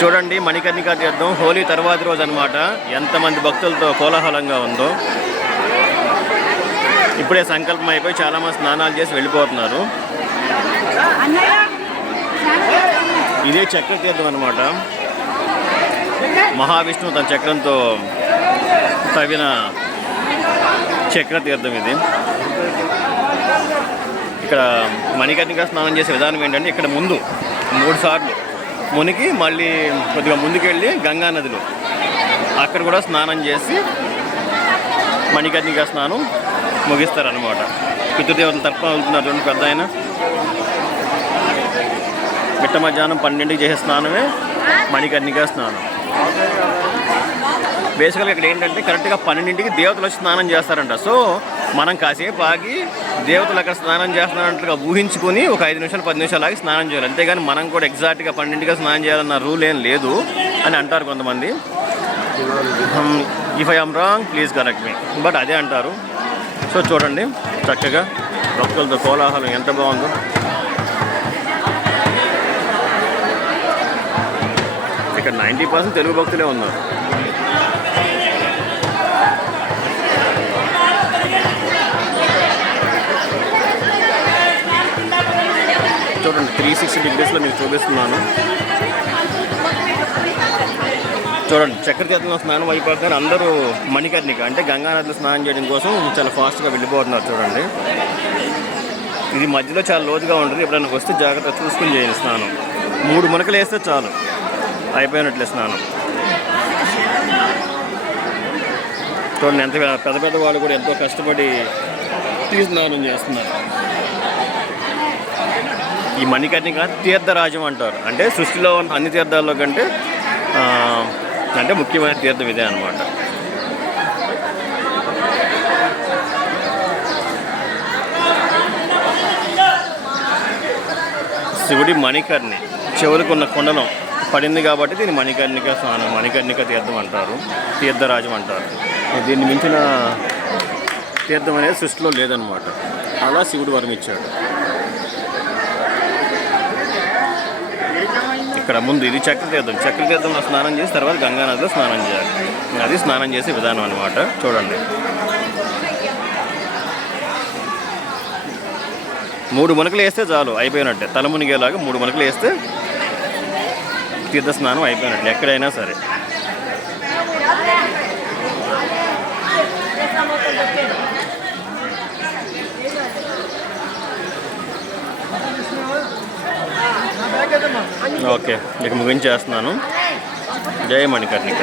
చూడండి మణికర్ణికా తీర్థం హోలీ తర్వాత రోజు అనమాట. ఎంతమంది భక్తులతో కోలాహలంగా ఉందో. ఇప్పుడే సంకల్పం అయిపోయి చాలామంది స్నానాలు చేసి వెళ్ళిపోతున్నారు. ఇదే చక్ర తీర్థం అనమాట. మహావిష్ణువు తన చక్రంతో తవ్విన చక్ర తీర్థం ఇది. ఇక్కడ మణికర్ణికా స్నానం చేసే విధానం ఏంటంటే ఇక్కడ ముందు 3 సార్లు మునిగి మళ్ళీ కొద్దిగా ముందుకెళ్ళి గంగా నదిలో అక్కడ కూడా స్నానం చేసి మణికర్ణికా స్నానం ముగిస్తారనమాట. పితృదేవతల తరపున వెళ్తున్నారు చూడండి పెద్ద ఆయన. మిట్ట మధ్యాహ్నం 12కి చేసే స్నానమే మణికర్ణికా స్నానం. బేసికల్గా ఇక్కడ ఏంటంటే కరెక్ట్గా 12కి దేవతలు వచ్చి స్నానం చేస్తారంట. సో మనం కాసేపు ఆగి దేవతలు అక్కడ స్నానం చేస్తున్నట్లుగా ఊహించుకొని ఒక 5 నిమిషాలు 10 నిమిషాలు ఆగి స్నానం చేయాలి. అంతేగాని మనం కూడా ఎగ్జాక్ట్గా 12గా స్నానం చేయాలన్న రూల్ ఏం లేదు అని అంటారు కొంతమంది. If I am wrong please correct me, but అదే అంటారు. సో చూడండి చక్కగా భక్తులతో కోలాహలం ఎంత బాగుందో. ఇక్కడ 90% తెలుగు భక్తులే ఉన్నారు. చూడండి 360 డిగ్రీస్లో మీకు చూపిస్తున్నాను. చూడండి చక్రతీర్థంలో స్నానం అయిపోతారు. అందరూ మణికర్ణిక అంటే గంగానదిలో స్నానం చేయడం కోసం చాలా ఫాస్ట్గా వెళ్ళిపోతున్నారు. చూడండి ఇది మధ్యలో చాలా లోతుగా ఉంటుంది. ఎప్పుడైనా వస్తే జాగ్రత్త చూసుకుని చేయండి స్నానం. 3 మునకలు వేస్తే చాలు, అయిపోయినట్లే స్నానం. చూడండి ఎంత పెద్ద పెద్ద వాళ్ళు కూడా ఎంతో కష్టపడి స్నానం చేస్తున్నారు. ఈ మణికర్ణిక తీర్థరాజం అంటారు. అంటే సృష్టిలో ఉన్న అన్ని తీర్థాల్లో కంటే అంటే ముఖ్యమైన తీర్థం ఇదే అనమాట. శివుడి మణికర్ణి చెవులకున్న కుండలం పడింది కాబట్టి దీన్ని మణికర్ణిక స్నానం మణికర్ణిక తీర్థం అంటారు, తీర్థరాజం అంటారు. దీన్ని మించిన తీర్థం అనేది సృష్టిలో లేదనమాట. అలా శివుడు వరం ఇచ్చాడు. ఇక్కడ ముందు ఇది చక్రతీర్థం. చక్రతీర్థంలో స్నానం చేసి తర్వాత గంగానదిలో స్నానం చేయాలి. అది స్నానం చేసే విధానం అనమాట. చూడండి 3 మునకలు వేస్తే చాలు, అయిపోయినట్టే. తల మునిగేలాగా 3 మునకలు వేస్తే తీర్థ స్నానం అయిపోయినట్లే ఎక్కడైనా సరే. ఓకే, మీకు ముగించేస్తున్నాను. జై మణికర్ణిక.